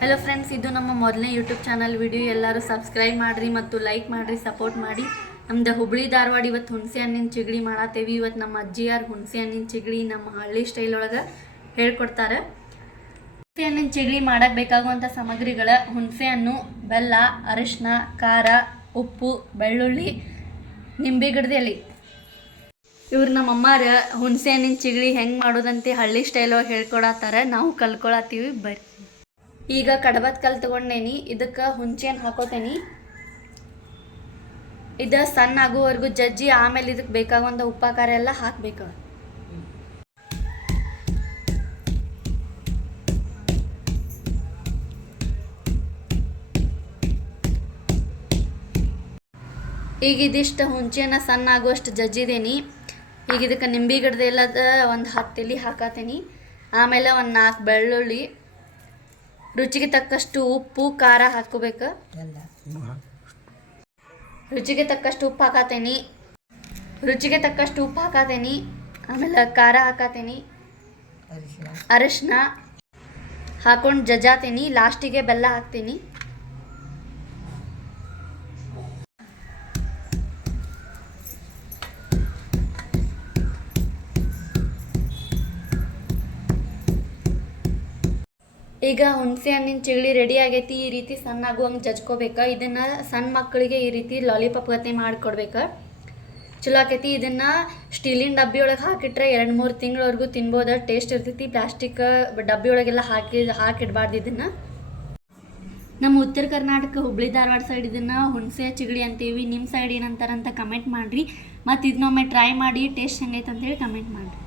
Hello friends, ಇದು ನಮ್ಮ ಮೊದಲನೇ ಯೂಟ್ಯೂಬ್ ಚಾನಲ್ ವಿಡಿಯೋ. ಎಲ್ಲರೂ ಸಬ್ಸ್ಕ್ರೈಬ್ ಮಾಡಿರಿ ಮತ್ತು ಲೈಕ್ ಮಾಡಿರಿ, ಸಪೋರ್ಟ್ ಮಾಡಿ. ನಮ್ದು ಹುಬ್ಳಿ ಧಾರವಾಡ ಇವತ್ತು ಹುಣಸೆ ಹಣ್ಣಿನ ಚಿಗಡಿ ಮಾಡತ್ತೇವಿ. ಇವತ್ತು ನಮ್ಮ ಅಜ್ಜಿಯಾರು ಹುಣಸೆ ಹಣ್ಣಿನ ಚಿಗಡಿ ನಮ್ಮ ಹಳ್ಳಿ ಸ್ಟೈಲ್ ಒಳಗೆ ಹೇಳ್ಕೊಡ್ತಾರೆ. ಹುಣಸೆ ಹಣ್ಣಿನ ಚಿಗಡಿ ಮಾಡಕ್ಕೆ ಬೇಕಾಗುವಂಥ ಸಾಮಗ್ರಿಗಳ: ಹುಣಸೆ ಹಣ್ಣು, ಬೆಲ್ಲ, ಅರಿಶಿನ, ಖಾರ, ಉಪ್ಪು, ಬೆಳ್ಳುಳ್ಳಿ, ನಿಂಬೆ ಗಿಡದ ಎಲೆ. ಇವ್ರು ನಮ್ಮ ಅಮ್ಮಾರ ಹುಣಸೆ ಹಣ್ಣಿನ ಚಿಗಡಿ ಹೆಂಗೆ ಮಾಡೋದಂತೆ ಹಳ್ಳಿ ಸ್ಟೈಲ್ ಒಳಗೆ ಹೇಳ್ಕೊಡತ್ತಾರೆ. ನಾವು ಕಲ್ಕೊಳತ್ತೀವಿ ಬರ್ರಿ. ಈಗ ಕಡಬದ ಕಲ್ ತೊಗೊಂಡೇನಿ. ಇದಕ್ಕೆ ಹುಂಚೆನ್ ಹಾಕೋತೇನಿ. ಇದು ಸಣ್ಣ ಆಗೋವರೆಗೂ ಜಜ್ಜಿ ಆಮೇಲೆ ಇದಕ್ಕೆ ಬೇಕಾಗುವಂಥ ಉಪ್ಪು ಖಾರ ಎಲ್ಲ ಹಾಕಬೇಕು. ಈಗ ಇದಿಷ್ಟು ಹುಂಚೆನ ಸಣ್ಣ ಆಗುವಷ್ಟು ಜಜ್ಜಿದೇನಿ. ಈಗ ಇದಕ್ಕೆ ನಿಂಬೆ ಗಿಡದ ಎಲ್ಲದ ಒಂದು 10 ಎಲೆ ಹಾಕತೇನಿ. ಆಮೇಲೆ ಒಂದು 4 ಬೆಳ್ಳುಳ್ಳಿ, ರುಚಿಗೆ ತಕ್ಕಷ್ಟು ಉಪ್ಪು, ಖಾರ ಹಾಕೋಬೇಕು. ರುಚಿಗೆ ತಕ್ಕಷ್ಟು ಉಪ್ಪು ಹಾಕತೇನಿ. ಆಮೇಲೆ ಖಾರ ಹಾಕತೇನಿ, ಅರಿಶಿನ ಹಾಕೊಂಡು ಜಜ್ಜಾತೀನಿ. ಲಾಸ್ಟಿಗೆ ಬೆಲ್ಲ ಹಾಕ್ತೀನಿ. ಈಗ ಹುಣಸೆ ಹಣ್ಣಿನ ಚಿಗಡಿ ರೆಡಿ ಆಗೈತಿ. ಈ ರೀತಿ ಸಣ್ಣ ಆಗುವಂಗೆ ಜಜ್ಕೋಬೇಕು. ಇದನ್ನು ಸಣ್ಣ ಮಕ್ಕಳಿಗೆ ಈ ರೀತಿ ಲಾಲಿಪಾಪ್ ಗತೆ ಮಾಡಿಕೊಡ್ಬೇಕು. ಚಲೋ ಆಕೈತಿ. ಇದನ್ನು ಸ್ಟೀಲಿನ ಡಬ್ಬಿ ಒಳಗೆ ಹಾಕಿಟ್ರೆ 2-3 ತಿಂಗಳವರೆಗೂ ತಿನ್ಬೋದು. ಟೇಸ್ಟ್ ಇರ್ತೈತಿ. ಪ್ಲಾಸ್ಟಿಕ್ ಡಬ್ಬಿ ಒಳಗೆಲ್ಲ ಹಾಕಿಡಬಾರ್ದು. ಇದನ್ನು ನಮ್ಮ ಉತ್ತರ ಕರ್ನಾಟಕ ಹುಬ್ಳಿ ಧಾರವಾಡ ಸೈಡ್ ಇದನ್ನು ಹುಣಸೆ ಚಿಗಡಿ ಅಂತೀವಿ. ನಿಮ್ಮ ಸೈಡ್ ಏನಂತಾರಂತ ಕಮೆಂಟ್ ಮಾಡಿರಿ. ಮತ್ತು ಇದನ್ನೊಮ್ಮೆ ಟ್ರೈ ಮಾಡಿ ಟೇಸ್ಟ್ ಹೆಂಗೈತೆ ಅಂತೇಳಿ ಕಮೆಂಟ್ ಮಾಡಿರಿ.